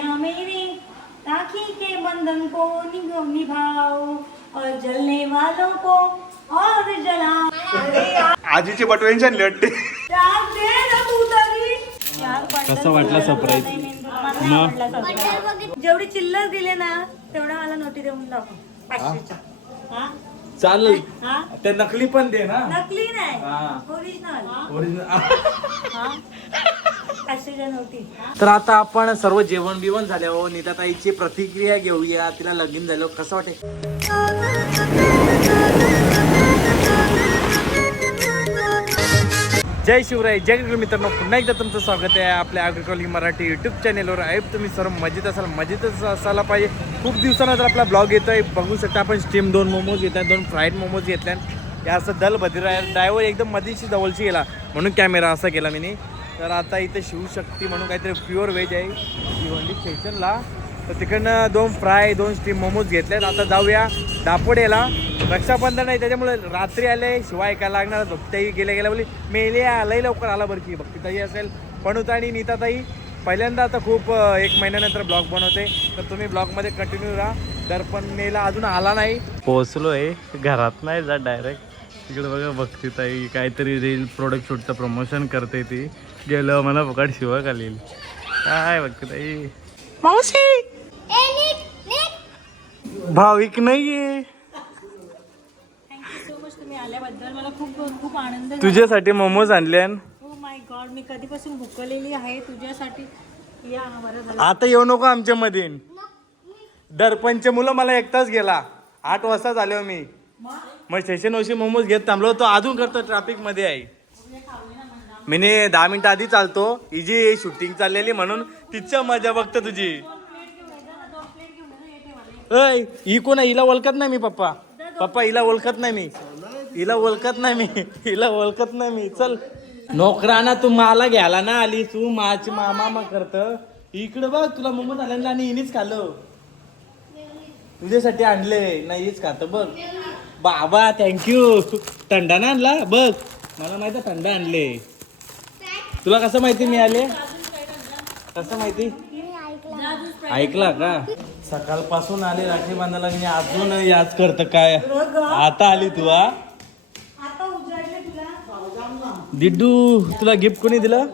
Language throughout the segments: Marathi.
सैया मेरे राखी के बंधन को निभ- निभाओ और जलने वालों को और यार, आजीची बटव्यांची आणली वाटते यार दे ना तू तरी यार, बंडल कसा वाटला surprise. जेवढी चिल्लर दिले ना तेवढा मला नोटी देऊन दाखव पाचशेच्या. हा? चालेल. हा? ते नकली पण दे ना. नकली नाही. ओरिजिनल तर आता आपण सर्व जेवण बिवण झाल्यावर नीताताईची प्रतिक्रिया घेऊया. तिला लगीन झालं कसं वाटेल? जय शिवराय जय गुरु मित्रांनो. पुन्हा एकदा तुमचं स्वागत आहे आपल्या अग्रिकॉलिंग मराठी यूट्यूब चॅनेलवर आहे तुम्ही सर्व मजेत असाल मजेतच असायला पाहिजे. खूप दिवसानंतर आपला ब्लॉग येतोय. बघू शकता आपण स्टीम दोन मोमोज घेतल्या दोन फ्राईड मोमोज घेतल्या या असं दल भदिरा ड्रायव्हर एकदम मधीशी जवळची गेला. म्हणून कॅमेरा असा केला मी तर आता इथं शिवशक्ती म्हणून काहीतरी प्युअर व्हेज आहे. भिवंडी स्टेशनला तर तिकडनं दोन फ्राय दोन स्टीम मोमोज घेतलेत. आता जाऊया दापोडेला. रक्षाबंधन आहे त्याच्यामुळे रात्री आले शिवाय काय लागणार? भक्ताई गेल्या गेल्या बोली मेले आलंय लवकर आला बरं की भक्तीताई असेल पणुता आणि नीताताई. पहिल्यांदा आता खूप एक महिन्यानंतर ब्लॉग बनवते. तर तुम्ही ब्लॉगमध्ये कंटिन्यू राहा. दर्पणेला अजून आला नाही. पोहोचलो आहे घरात नाही जा डायरेक्ट इकडे बघा भक्तीताई काहीतरी रील प्रोडक्ट शूटचं प्रमोशन करते ती. गेलं मला फकट शिवा घालील काय भक्तीताई? मावशी! भाविक नाहीये. आल्याबद्दल. मला खूप खूप आनंद तुझ्यासाठी मोमोज आणले ओ माय गॉड मी कधीपासून भुकलेली आहे. तुझ्यासाठी या बरं झालं. आता येऊ नको आमच्या मध्ये दर्पणचे मुलं मला एकटाच गेला. आठ वाजता झाले हो मी. मग? स्टेशन वशी मोमोज घेत थांबलो तो अजून करतो ट्रॅफिकमध्ये आहे. मी दहा मिनिटं आधी चालतो. हिची शूटिंग चाललेली म्हणून. तिच्या मजा बघतो तुझी. अय ही कोण आहे? हिला ओळखत नाही मी पप्पा. पप्पा हिला ओळखत नाही मी. हिला ओळखत नाही मी. हिला ओळखत नाही मी. चल. नोकराना तू मला घ्यायला ना आली. तू माझी मामा मा करत. इकडं बघ तुला मोमोज आल्यानं आणि हिनीच खाल्लं. तुझ्यासाठी आणले. नाही हीच खात बघ. बाबा थँक्यू थंडा ना आणला? बघ. मला माहिती थंडा थंड आणले. तुला कसं माहिती मिळाले? कसं माहिती? ऐकला का? सकाळपासून आले राखी बांधायला आणि अजून याच करत काय? आता आली तू हा? तुला. डिड्डू तुला गिफ्ट कोणी दिलं?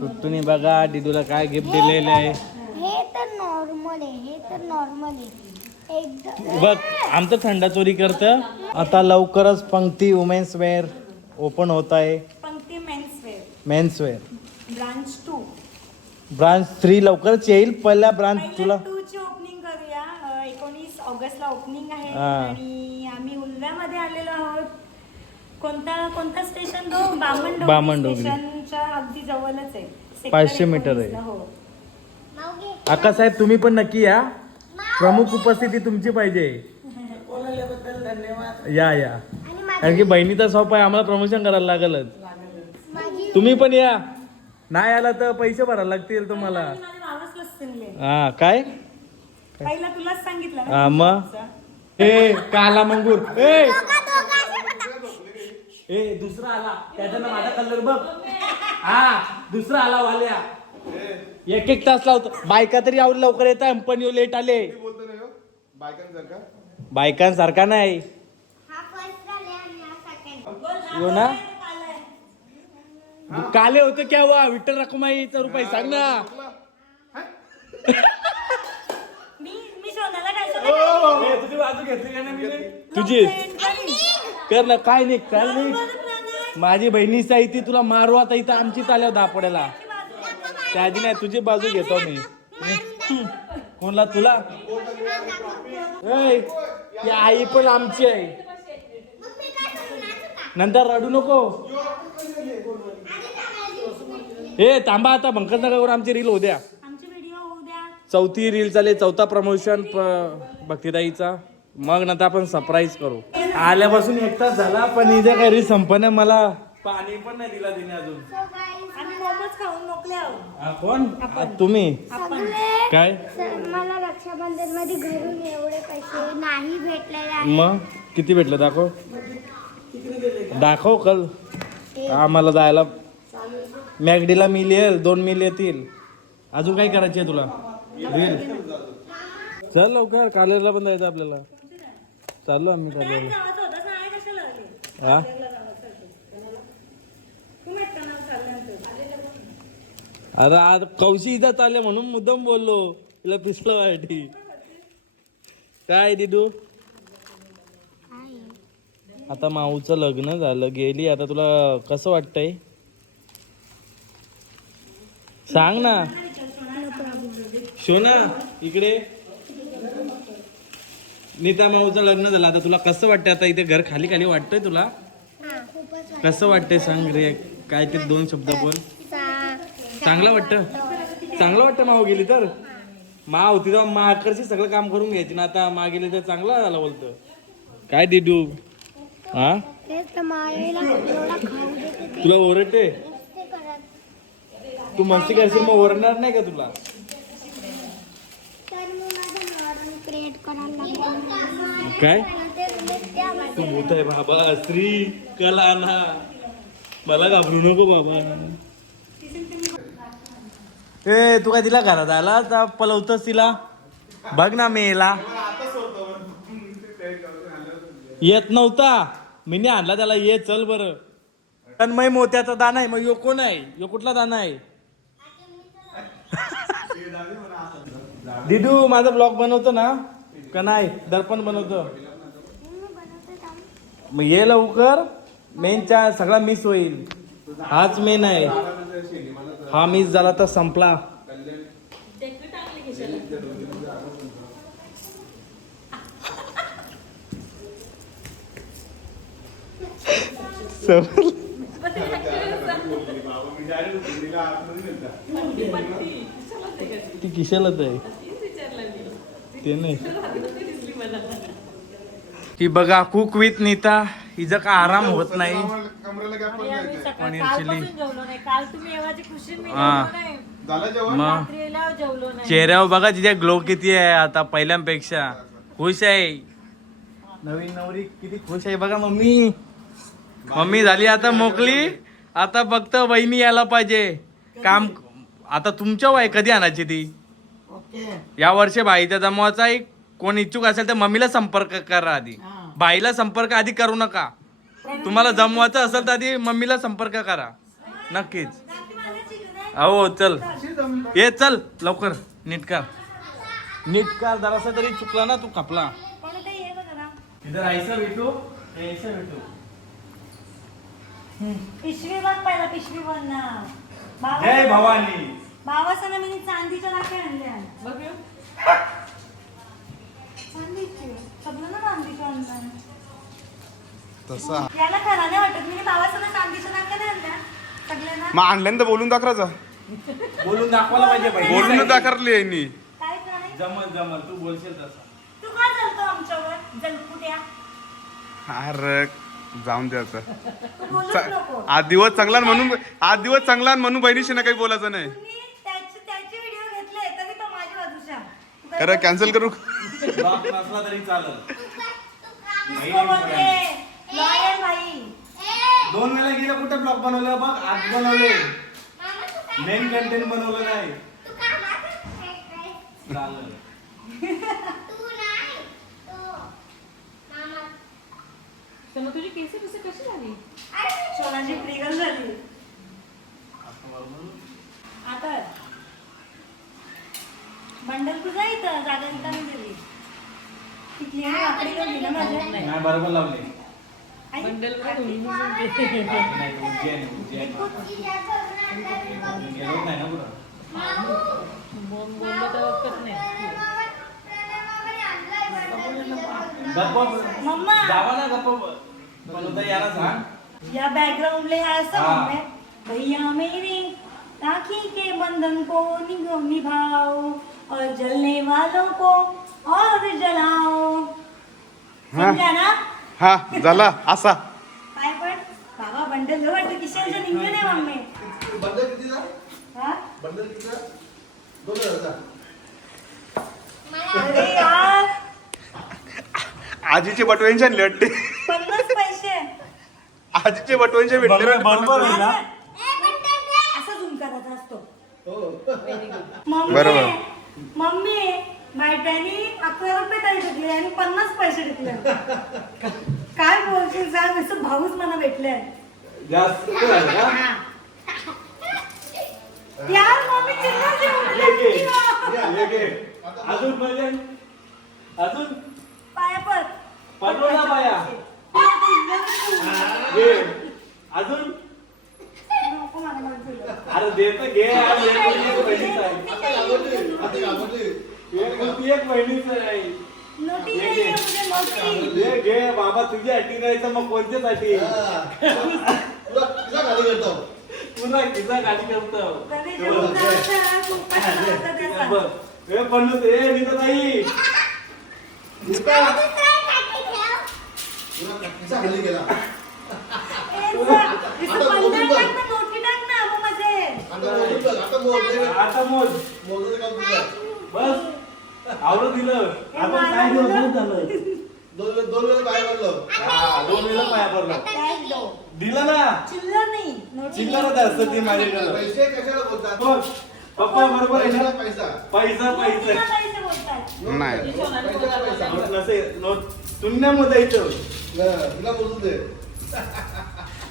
कुट्टूनी बघा डिडूला काय गिफ्ट दिलेलं आहे. हे तर नॉर्मल आहे हे तर नॉर्मल आहे. एकदम बघ आमचं थंडा चोरी करतं. आता लवकरच पंक्ती वुमेन्स वेअर ओपन होत आहे. Pankti men's wear men's wear branch two branch three लवकरच येईल. पहिल्या ब्रांच तुला पहिले टू ची ओपनिंग करूया. अं, एकोणीस ऑगस्टला ओपनिंग आहे. हा. आणि आम्ही उल्व्यामध्ये आलेलो आहोत. कोणता कोणता स्टेशन तो? बामणडोंगरी. स्टेशनच्या अगदी जवळच आहे. पाचशे मीटर आहे. 19 ला, हो आका साहेब तुम्ही पण नक्की या. प्रमुख उपस्थिती तुमची पाहिजे. या या. कारण की बहिणीचा शॉप आहे आम्हाला प्रमोशन करायला लागलच. तुम्ही पण या. नाही आला तर पैसे भरायला लागतील तुम्हाला. हा काय? पहिला तुलाच सांगितलं ना हा मग? ए काला मंगूर. ए. ए दुसरा आला. त्याच्यानं माझा कलर बघ. हा दुसरा आला वाल्या. एक एक तास लावतो. बायका तरी आवड लवकर येत पण यो लेट आले बायकांसारखा? नाही. हा फर्स्ट झाले आणि हा सेकंड यो ना. काले होते क्या हुआ विठ्ठल रखुमाईचा रुपये सांग ना. मी मी काय तुझी बाजू घेतली का नाही मी? तुझी. कर ना काय नाही काय नाही. माझी बहिणीच आहे ती तुला मारू आता इथं आमची आल्यावर दापड्याला त्याची नाही तुझी बाजू घेतो मी. कोणला तुला? ए, ती आई पण आमची आहे. नंतर रडू नको. ए थांबा आता भंकर नका करू आमची रील उद्या आमचे व्हिडिओ होऊ द्या. चौथी रील चालेल चौथा प्रमोशन भक्तिदाईचा. मग नंतर आपण सरप्राईज करू. आल्यापासून एक तास झाला पण इथे काही रील संपण्या मला पाणी पण नाही दिला तिने अजून. So guys, आम्ही मोमोज खाऊन मोकले आहोत. हा, कोण? आ, तुम्ही. काय? मला रक्षाबंधनमध्ये घरून एवढे पैसे नाही भेटलेले आहे मग? किती भेटलं दाखव. दाखव कल. आम्हाला जायला मॅगडीला मिल येईल दोन मिल येतील अजून काय करायची तुला? रील चल लवकर कालेरला पण जायचं आपल्याला. चाललो आम्ही कालेरला. आले हा? अरे आज कौशी इथं चालले म्हणून मुद्दाम बोललो. तिला पिसलं वाटी. काय दिदू? आता माऊचं लग्न झालं गेली. आता तुला कसं वाटतंय? सांग ना. शोना इकडे. नीता माऊचं लग्न झालं. आता तुला कसं वाटतंय? आता इथे घर खाली खाली वाटतंय तुला? कसं वाटतंय सांग रे? काय ते दोन शब्द बोल. चांगलं वाटतं? चांगलं वाटतं माऊ गेली तर? मा होती तेव्हा मा अकरची सगळं काम करून घ्यायची ना. आता मा गेली तर चांगलं झालं बोलतं. काय दिदू? हा? तुला ओरडते? तू मस्ती करशील मग ओरडणार नाही का तुला? मग काय? ते नृत्य तू मोठा आहे बाबा स्त्री कला ना. मला घाबरू नको बाबा. ए तू काय तिला घरात आला तर पलवतोस तिला? बघ ना मेला. येत नव्हता. मी आणला त्याला ये चल बर. तन्मय मोत्याचा दाना आहे मग यो कोण आहे? यो कुठला दाना आहे? दिदू माझा ब्लॉग बनवतो ना? का नाही? दर्पण बनवतो. मग ये लवकर. मेनच्या सगळा मिस होईल. हाच मेन आहे. हा मिस झाला तर संपला. ती किशालाच आहे. ते नाही. की बघा कुक विथ नीता हिचा का आराम होत नाही. पनीर चिली. हा. मग? चेहऱ्यावर बघा तिच्या ग्लो किती आहे आता पहिल्यांपेक्षा. खुश आहे. नवीन नवरी किती खुश आहे बघा मम्मी. मम्मी झाली आता मोकली आता फक्त बहिणी यायला पाहिजे. काम आता तुमच्या वय कधी आणायची ती? या वर्षी भाईचा जमवायचा आहे कोण इच्छुक असेल तर मम्मीला संपर्क करा आधी. भाईला संपर्क आधी करू नका. तुम्हाला जमवायचं असेल तर आधी मम्मीला संपर्क करा. नक्कीच. हो चल. ये चल. लवकर. नीट कर. नीट कर. जरासा तरी चुकला ना तू कापला. इधर ऐसा भेटू. ऐसा भेटू. पिशवी बघ पहिला पिशवी बघ ना. बाबा. जय भवानी. बाबासाला मी चांदीच्या राख्या आणल्या. चांदीची. सगळं ना चांदीच्या आणल्या तसा. याला खरा नाही वाटत. मी बाबासाला चांदीच्या राख्या नाही आणल्या. सगळ्यांना मग आणल्यानं तर बोलून दाखवायचा बोलून दाखवायला पाहिजे बाई. बोलून दाखवली यांनी. काय जमल जमल. तू बोलशील तसा. तू का चालतो आमच्यावर? अरे जाऊन द्यायचं तू बोलूच नको. आज दिवस चांगला आणि म्हणून आज दिवस चांगला आणि म्हणून बहिणीशी ना काही बोलायचं नाही. तुम्ही त्याचे त्याचे व्हिडिओ घेतले तरी तो माझ्या बाजूच्या खरं कॅन्सल करू. ब्लॉक नसला तरी चालेल. दोन वेळा गेलं कुठे ब्लॉग बनवलं? बघ आज बनवले मेन कंटेंट बनवलं नाही चालेल. तुझी केस कशी कशी झाली? सोनाची झाली. आता. बंडल तुझा इथं जागा रिकामी तिथली गेली ना माझ्या. नाही बरोबर लावले. आई, नाही. उज्जैन उज्जैन. गेलो नाही ना कुठं गप्प मम्मा. जावा ना गप्प बनवता याला सांग. या बैकग्राउंड ले ऐसा हाँ। है भैया मेरे राखी के बंधन को निग- निभाओ और जलने वालों को और जलाओ। हाँ। समजा ना हा झाला असा काय पण बाबा बंडल वाटतं किशनच्या निघलं नाही मम्मी. हा? अरे यार. आजीचे बटव्यांचे आणले वाटते पन्नास पैसे. आजीचे बटव्यांचे भेटले बरोबर बरोबर आहे ना? असं झुम करायचा असतो. मम्मी. बरोबर. मम्मी बायकांनी अकरा रुपये तरी टिकले आणि पन्नास पैसे टिकले काय बोलशील सांग असं भाऊच मला भेटले. जास्त झालं का? यार मम्मी चिल्लर. अजून पाहिजे अजून? पाया ना बाया घे अजून. अरे देत घे अरे एक बहिणीच आहे. एक मुलगी एक बहिणीच आहे. नोटी नाही आहे नोटी. घे घे बाबा तुझ्यासाठी नाही तर मग कोणत्यासाठी पुन्हा किसा गाडी करतो. हे ए नीता ताई. ए, जा. इथं पंधरा टाक ना, नोटी टाक ना, मग मजा येईल. आता मोज. बस. आवडत दिलं. हे आपण मला काय दिवस दिलं. झालं हा, दोन वेळा पाया पडला. काय? दिलं ना. चिल्लर नाही चिल्लरच असतं ती माझ्याकडं. बघ पप्पा बरोबर आहे ना? पैसा पैसा. पैसे बोलतात नाही नोट शून्यामध्ये येतं.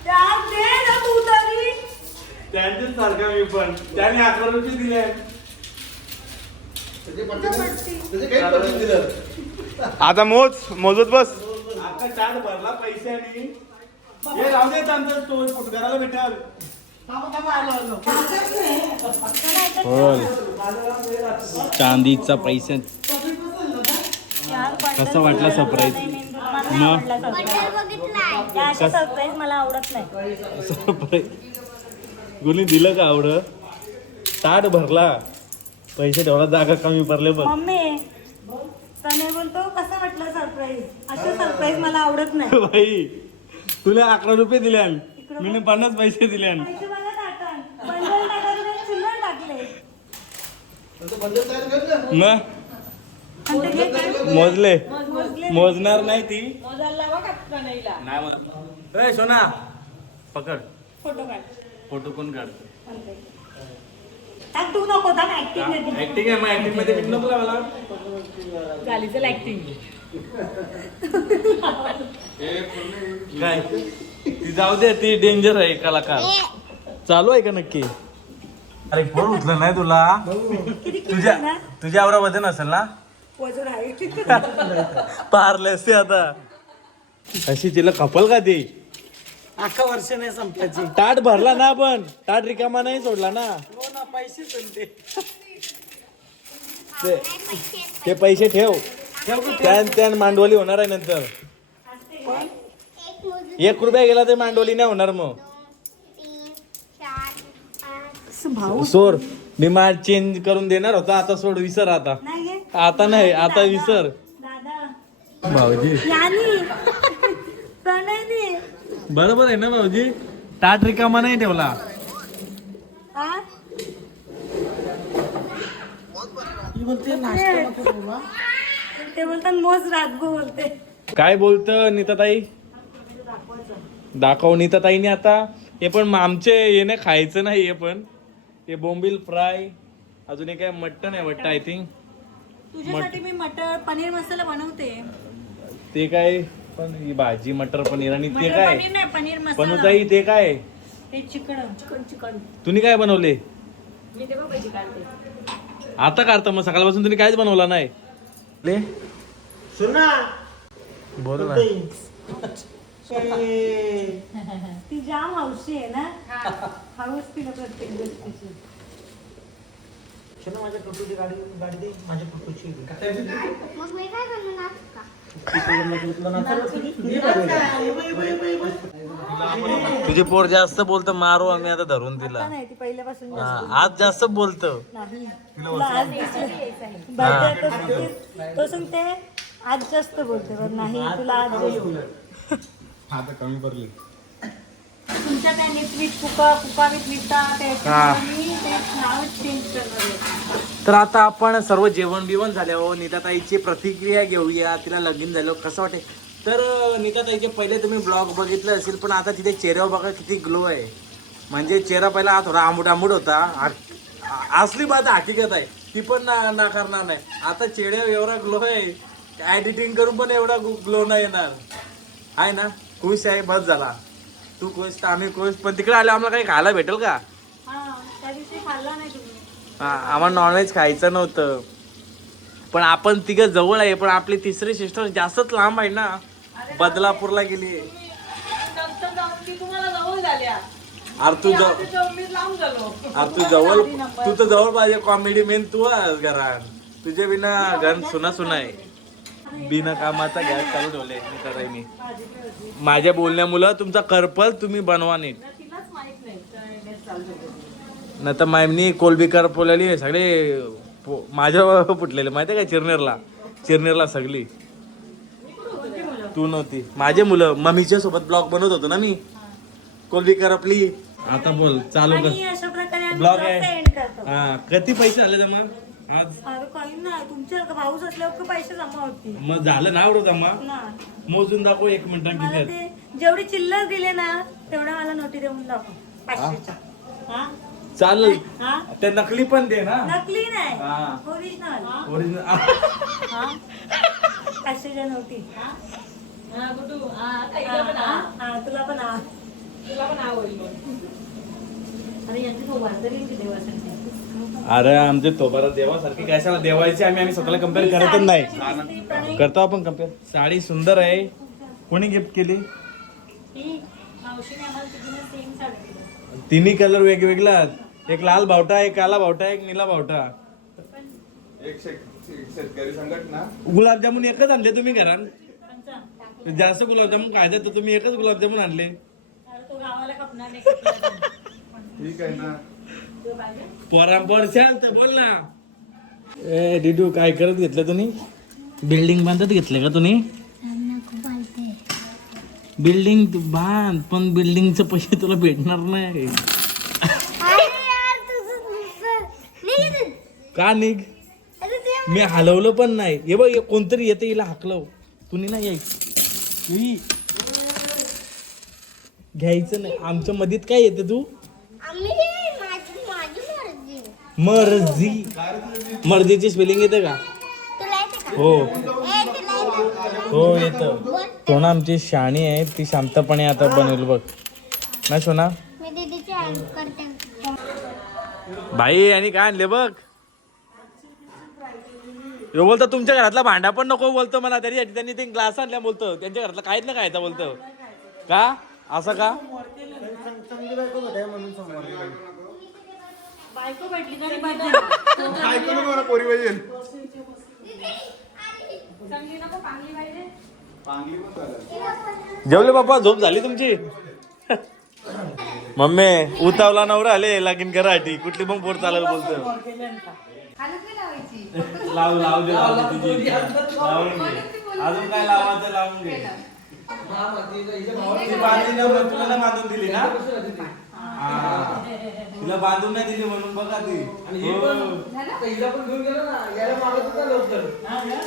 यार दे. तू तरी. त्यांच्याच सारखा मी पण. त्याने अकरा रुपये दिले. आता मोज मोजत बस. आता चार भरला पैशाने. हे राहू देत आमचं तो भेटाल चांदीचा पैसा. कसं वाटलं? मग? अशा सरप्राईज मला आवडत नाही. कोणी दिलं का आवड? ताट भरला. पैसे ठेवला जागा कमी पडले पण मम्मी तने बोलतो कसं वाटलं सरप्राईज असं सरप्राईज मला आवडत नाही. बाई तुला अकरा रुपये दिले मी पन्नास पैसे दिले पैसे मला टाकन बंडल टाकायला चिल्लर टाकले. मग? आणि ते घे काय? मोजले. मोजले. मोजणार नाही ती. नाही मोज- ए सोना पकड. फोटो काढ. फोटो कोण काढतो? तू नको ऍक्टिंग ऍक्टिंग आहे मग ऍक्टिंगमध्ये नको लावायला? काय? ती जाऊ दे ती डेंजर आहे कलाकार. चालू आहे का नक्की? अरे फोन उचलं नाही तुला? किती तुझ्या ना? तुझ्या आवरा वजन असेल ना? वजन आहे. पारले असते आता. अशी तिला खपल का ती? अख्खा वर्ष नाही संपायची ताट भरला ना पण ताट रिकामा नाही सोडला ना. हो ना पैसे ते ते ते पैसे ठेव. त्यान त्यान मांडवली होणार आहे नंतर. एक रुपया गेला तर मांडवली नाही होणार मग. भाऊ? सोड मी मा चेंज करून देणार होता. आता सोड विसर आता. नाही आता नाही आता विसर. दादा. भाऊजी. यानी. बरोबर आहे ना भाऊजी? ताट रिकामा नाही ठेवला. ते बोलतात मोज रातभर बोलते. काय बोलत नीताताई? दाखव नीताताईने आता. हे पण आमचे हे नाही खायचं नाही हे पण. हे बोंबील फ्राय अजून एक काय मटन आहे वाटतं आय थिंक तुझ्यासाठी मी मटर पनीर मसाला बनवते. ते काय? पण ही भाजी मटर पनीर आणि ते मटर काय? पनीर नाही पनीर मसाला. ते काय? ते चिकन. Chicken chicken. तुम्ही काय बनवले? मी काढते आता काढता मग सकाळपासून तुम्ही काहीच बनवला नाही. ले. सुना. बोल ना. ती जाम हौशी आहे ना? हौस तिला प्रत्येक गोष्टीची. सुना माझ्या टोटूची गाडी गाडी दे. माझ्या टोटूची मग मी काय करणार? का? तुझे पोर जास्त बोलत मारू आम्ही आता धरून तिला. नाही ती पहिल्यापासून हा, आज जास्त बोलत. नाही. तुला आज दिसलं. बर्थडे तो सांगते तो सांगते आज जास्त बोलते पण नाही तुला आज आता कमी पडली. तुमच्या त्या निटवीट कुका कुका विथ निटा त्याच्यामुळे मी ते नावच चेंज करणार आहे. तर आता आपण सर्व जेवण बिवण झाल्यावर नीताताईची प्रतिक्रिया घेऊया. तिला लगीन झालं कसं वाटेल तर अं, नीताताईचे पहिले तुम्ही ब्लॉग बघितलं असेल पण आता तिथे चेहऱ्यावर बघा किती ग्लो आहे. म्हणजे चेहरा पहिला हा थोडा आंबूट आंबूट होता. आ- असली बात हकीकत आहे. ती पण ना नाकारणार नाही. आता चेहऱ्या एवढा ग्लो आहे. एडिटिंग करून पण एवढा ग्लो नाही येणार. आहे ना? खुश आहे बस झाला. तू खुश तर आम्ही खुश. पण तिकडे आले आम्हाला काही खायला भेटेल का? हा हा, आम्हाला नॉनव्हेज खायचं नव्हतं. पण आपण तिघं जवळ आहे पण आपली तिसरी सिस्टर जास्तच लांब आहे ना. बदलापूरला गेली. अरे तू जवळ अरे तू जवळ तू तर जवळ पाहिजे कॉमेडी मेन तू घरात. तुझ्या बिना घर सुना सुना आहे. बिना कामाचा गॅस चालू ठेवले मी कराय मी. माझ्या बोलण्यामुळं तुमचा करपल तुम्ही बनवा नीट. नाही तर मायमनी कोलबी करपवलेली सगळे पो- माझ्या फुटलेले माहिती आहे का चिरनेरला? चिरनेरला सगळी. तू नव्हती. माझे मुलं मम्मीच्या सोबत ब्लॉग बनवत होतो ना मी. कोलबी करपली आता बोल चालू कर. vlog आहे. हा किती पैसे आले जमा आज? अरे काही नाही तुमच्या भाऊस असल्यावर का पैसे जमा होतील? मग झालं ना एवढं जमा? ना. मोजून दाखव एक मिनिटात मला किती आहेत. ते जेवढे चिल्लर दिले ना तेवढ्या मला नोटी देऊन दाखव पाचशेच्या. हा? चालेल. हा? ते नकली पण दे ना. नकली नाही हा. ओरिजिनल ओरिजिनल हा? पाचशेच्या नोटी. हा? हा, हा, तुला पण हा. अरे यांची तो वारकरी आहे देवासाठी अरे आमचे तोबारा देवासारखे कशाला देवायचे आम्ही आम्ही स्वतःला कंपेअर करतच नाही. करतो आपण कंपेअर साडी सुंदर आहे. कोणी गिफ्ट केली? ही तिन्ही कलर वेगवेगळा. एक लाल बावटा एक काला बावटा एक निळा बावटा एक शेत- शेतकरी संघटना. गुलाबजामुन एकच आणले तुम्ही घरात? जास्त गुलाबजामुन खायचे तर तुम्ही एकच गुलाबजामुन आणले. ठीक आहे ना. शांत बोल ना. ए डिडू काय करत घेतलं तुम्ही? बिल्डिंग बांधत घेतले का तुम्ही? बिल्डिंग बांध पण बिल्डिंगचे पैसे तुला भेटणार नाही. का निघ? मी हलवलं पण नाही. हे बघ कोणतरी येते हिला हाकलव तुम्ही नाही यायचं. घ्यायचं नाही. आमच्या मधीत काय येते तू? मर्जी. मर्जी मर्जीची स्पेलिंग येते का? तुला येते का? हो. हो येतं. सोना आमची शाणी आहे. ती शांतपणे आता बनेल बघ. ना सोना? मी दीदीची हेल्प करते. भाई आणि काय आणले बघ? ह्यो बोलतो तुमच्या घरातला भांडा पण नको बोलतो मला. तरी त्यांनी ते ग्लास आणल्या बोलतो. त्यांच्या घरातला काहीच ना खायचा बोलतो. का? असं का? बायको भेटली तरी मला पोरी पाहिजे. चांगली नको चांगली पाहिजे चांगली पण चालेल. जेवले बाप्पा झोप झाली तुमची? मम्मी उतावला नवरा आले लागीन कराठी कुठली पण पोर चालेल बोलतो लाव लाव दे लाव दे तुझी. लावून घे. अजून काय लावायचं लावून घे. बांधली तुला बांधून दिली ना. तिला बांधून नाही दिली म्हणून बघा ती हो.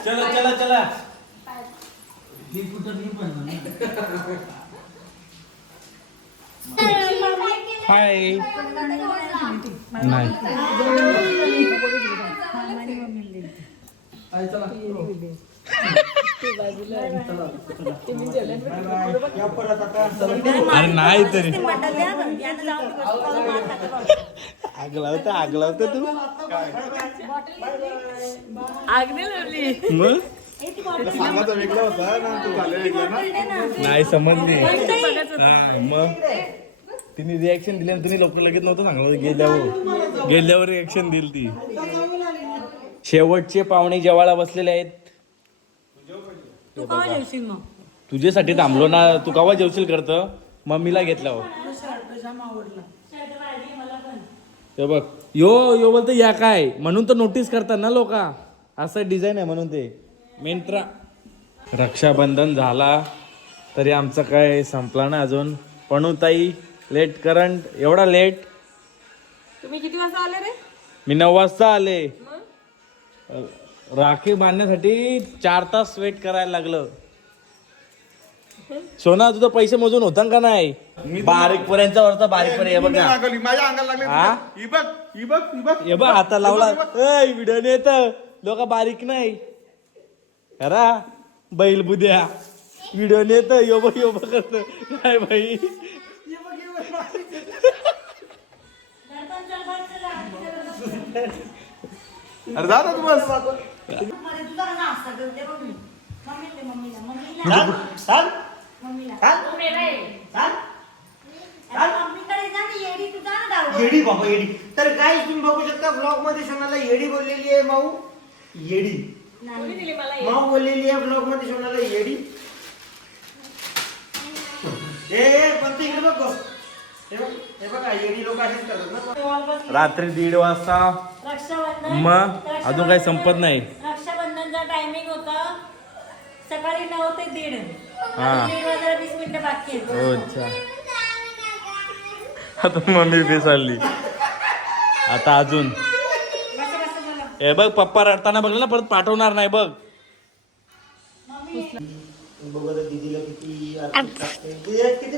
चला चला चला हाय नाही नाही तरी बंडल द्या ना. बस. पाऊल मार खाते बघ. आग लावतं आग लावतं तू मग ए, ती बॉटल सांगायचा वेगळा होता ना तू झाले वेगळा ना दे ना. नाही समजली. हा, मग? तिने रिॲक्शन दिली आणि तुम्ही लोक लगेच नव्हतं सांगलं. गेल्यावर गेल्यावर रिॲक्शन दिली ती. शेवटचे पाहुणे जेवायला बसलेले आहेत. तू कवा जेवशील मग? तुझ्यासाठी थांबलो ना तू कवा जेवशील करत मम्मीला घेतल्यावर ते बघ. यो यो बोलतो या काय? म्हणून तर नोटीस करतात ना लोक. असं डिझाईन आहे म्हणून ते. मेंट्रा रक्षाबंधन झाला तरी आमचं काय संपला ना अजून? पणूताई लेट करंट एवढा लेट तुम्ही किती वाजता आले रे? मी नऊ वाजता आले. राखी बांधण्यासाठी चार तास वेट करायला लागलं. सोना तुझं पैसे मोजून होता का नाही? बारीक पर्यंत वरचा बारीक पर्यंत हे मी नाही बघा मागवली, माझ्या अंगाला लागले हा? ही बघ ही बघ ही बघ. हे बघ आता लावला. व्हिडिओ येत लोक बारीक नाही. अरा बैल बुद्या. व्हिडिओ येत यो बघ यो बघ करत काय भाई अरे जा ना तू बस. येडी बाबा येडी. तर काय तुम्ही बघू शकता ब्लॉगमध्ये सोनाला येडी बोललेली आहे माऊ. येडी. माऊ बोललेली आहे ब्लॉगमध्ये सोनाला येडी. ए ए, पण ते इकडे बघ रात्री दीड वाजता रक्षाबंधन मग? अजून काही संपत नाही. रक्षाबंधनचा टायमिंग होता सकाळी नऊ ते दीड हा. दीड वीस मिनिटं बाकी आहेत हो अच्छा आता मम्मी बेसाडली आता अजून बसा, बसा, बोला. हे बघ पप्पा रडताना बघलं ना परत पाठवणार नाही बघ